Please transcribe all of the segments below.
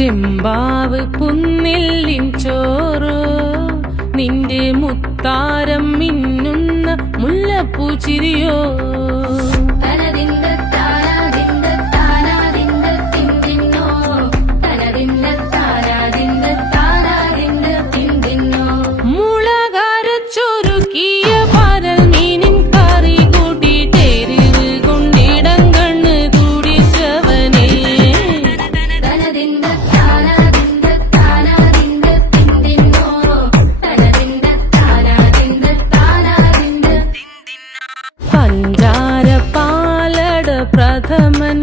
ചെമ്പാവ് പുന്നെല്ലിൻ ചോറോ നിന്റെ മുത്താരം മിന്നുന്ന മുല്ലപ്പൂച്ചിരിയോ പ്രഥമൻ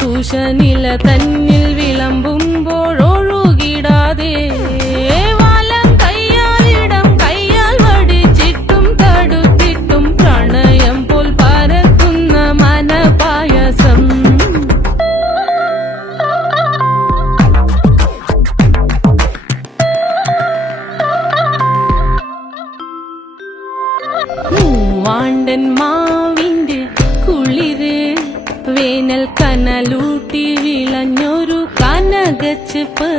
തുഷനില തന്നിൽ വിളമ്പുമ്പോഴൊഴുകിടാതെ വലം കയ്യാലിടം കയ്യാൽ വടിച്ചിട്ടും തടുത്തിട്ടും പ്രണയം പോൽ പരത്തുന്ന മനപായസം മൂവാണ്ടൻ മാവിന്റെ കുളിര് വേനൽ കനലൂട്ടി വിളഞ്ഞൊരു കനകച്ചെപ്പ്